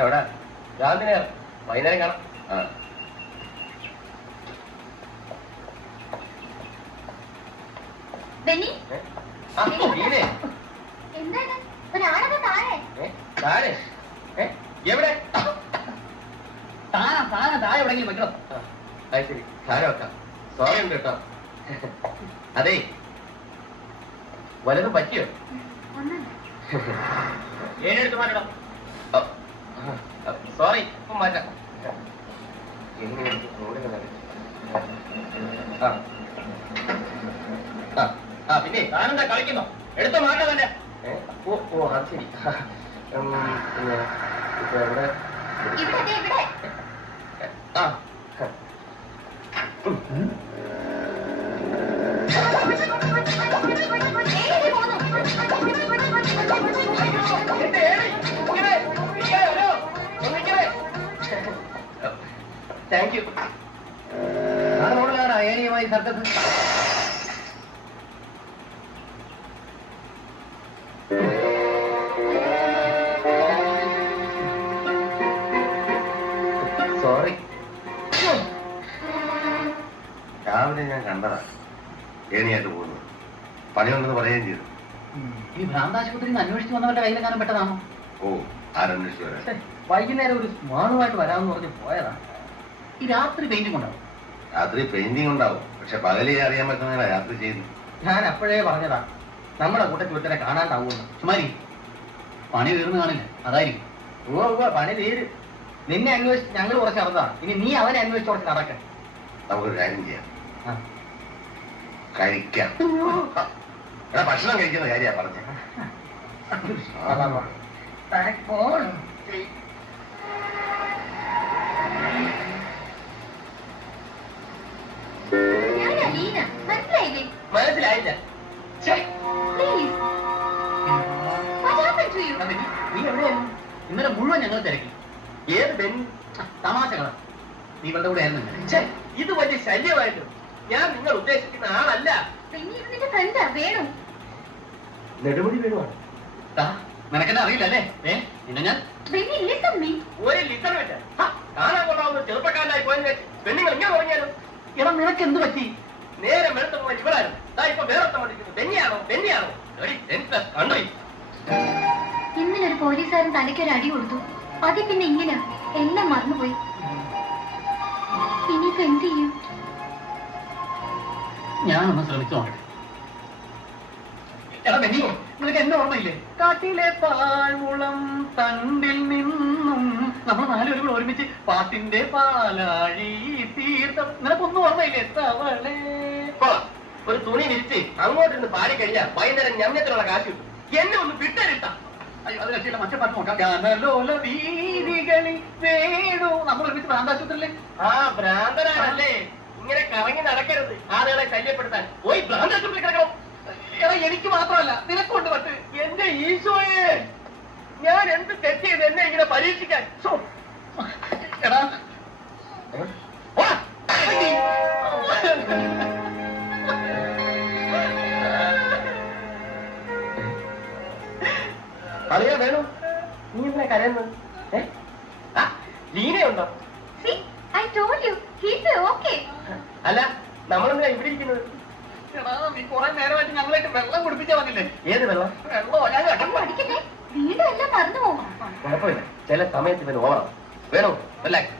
എവിടെ രാവിലെ വൈകുന്നേരം കാണാം. താഴെ എവിടെ താഴെ എവിടെങ്കിലും വെക്കണം. അത് ശരി, താഴെ വെക്കാം. സോറി ഉണ്ട് കേട്ടോ. അതെ, വലതും പറ്റിയോ? ഏഴെടുത്ത് മാറ്റണം. സോറി, ഇപ്പം മാറ്റാം. പിന്നെ താനെന്താ കളിക്കുന്നോ? എടുത്ത മാറ്റാ തന്നെ. ഓ അത് ശരി. എവിടെ? Thank you. റോഡിലാണ് ഏരിയമായി സർക്കസ്. സോറി, രാവിലെ ഞാൻ കണ്ടതാ ഏണിയായിട്ട് പോകുന്നത്. പണിയുണ്ടെന്ന് പറയുകയും ചെയ്തു. ഈ ഭ്രാന്താശുപത്രിയിൽ നിന്ന് അന്വേഷിച്ചു വന്നവരുടെ കയ്യിലെങ്ങാനും പെട്ടതാണോ? ഓ, ആരന്വേഷിച്ചു വരാം. വൈകുന്നേരം ഒരു സ്മാനുമായിട്ട് വരാമെന്ന് പറഞ്ഞ് പോയതാണ്. ഈ രാത്രി പെയിന്റിംഗ് ഉണ്ടാവും. രാത്രി പെയിന്റിംഗ് ഉണ്ടാവും, പക്ഷെ പകലേ അറിയാൻ പറ്റുന്ന രാത്രി ചെയ്തു. ഞാൻ അപ്പോഴേ പറഞ്ഞതാ നമ്മുടെ കൂട്ടത്തിൽ ഒരുത്തരെ കാണാണ്ടാവുമെന്ന്. ചുമാരി പണി തീർന്നു കാണില്ല, അതായിരിക്കും. പണി തീര്. നിന്നെ അന്വേഷിച്ച് ഞങ്ങൾ കുറച്ച് നടന്നതാണ്. ഇനി നീ അവനെ അന്വേഷിച്ച് കുറച്ച് നടക്ക. നമുക്കൊരു കാര്യം ചെയ്യാം, കഴിക്കാം. ഭക്ഷണം കഴിക്കുന്ന കാര്യ പറഞ്ഞ. മനസ്സിലായില്ല. നീ എവിടെയായിരുന്നു? ഇന്നലെ മുഴുവൻ ഞങ്ങൾ തിരക്കി. ഏത് ബെൻ തമാശകളാ. നീ ഇവളുടെ കൂടെ ആയിരുന്നു. ഇത് വലിയ ശല്യമായിട്ട്. ഞാൻ നിങ്ങൾ ഉദ്ദേശിക്കുന്ന ആളല്ല. നെടുമുടി വേണുവാണ്. നിനക്കെന്നെ അറിയില്ല അല്ലേ? പിന്നെ ഞാൻ ഒരു ലിറ്ററില്ല. കാണാൻ കൊണ്ടാവുന്ന ചെറുപ്പക്കാരനായി പോയെന്ന് പെണ്ണുങ്ങൾ ഇങ്ങനെ പറഞ്ഞാലും. എടാ, നിനക്ക് എന്ത് പറ്റി? നേരെ വെളുത്തപ്പോൾ ഇവരായിരുന്നു. ഇപ്പൊ വേറെ തെന്നിയാണോ തെന്നിയാണോ? ഇന്നലൊരു പോലീസുകാരൻ തലയ്ക്കൊരു അടി കൊടുത്തു. അത് പിന്നെ ഇങ്ങനെ എല്ലാം മറന്നുപോയി. ഇനിയിപ്പോ എന്ത് ചെയ്യും? ഞാനൊന്ന് ശ്രമിച്ചു നോക്കട്ടെ. എടാ ബെന്നി, നിനക്ക് എന്നെ ഓർമ്മയില്ലേ? കാട്ടിലെ പാഴ്മുളം തണ്ടിൽ നിന്നും നമ്മൾ നാലുപേരും കൂടെ ഒരുമിച്ച് പാട്ടിന്റെ പാലാഴി തീർത്ഥം. നിനക്കൊന്നും ഓർമ്മയില്ലേ? തവളേ. ഒരു തുണി വിരിച്ച് അങ്ങോട്ടിരുന്ന് പാടി കഴിഞ്ഞാൽ വൈകുന്നേരം ഞമ്മത്തിനുള്ള കാശ് കിട്ടും. എന്നെ ഒന്ന് വിട്ടരിട്ട. അത് രക്ഷയില്ല, മറ്റേ പാട്ട് നോക്കാം. വീതികളിൽ വേണു. നമ്മൾ ഒരുമിച്ച് ഭ്രാന്താശുപത്രിയില്ലേ? ഭ്രാന്തനാണല്ലേ? ഇങ്ങനെ കറങ്ങി നടക്കരുത്, ആളുകളെ ശല്യപ്പെടുത്താൻ. പോയി ഭ്രാന്താശുപത്രി കിടക്കണം. എടാ, എനിക്ക് മാത്രമല്ല നിനക്കൊണ്ട് പറ്റ്. എന്റെ ഈശോയെ, ഞാൻ എന്ത് തെറ്റ് ചെയ്ത് എന്നെ ഇങ്ങനെ പരീക്ഷിക്കാൻ? എടാ അറിയാ വേണു, നീ എന്തിനാ കരയുന്നത്? ലീനയുണ്ടോ? അല്ല, നമ്മളെന്തിനാ ഇവിടെ ഇരിക്കുന്നത്? എടാ, നീ കുറെ നേരമായിട്ട് ഞങ്ങളായിട്ട് വെള്ളം കുടിപ്പിച്ചാ വന്നില്ലേ? ഏത് വെള്ളം? വീണ്ടും എല്ലാം മറന്നു പോകും. കുഴപ്പമില്ല, ചില സമയത്ത് ഇവന് ഓവറാണ്. വേണു, റിലാക്സ്.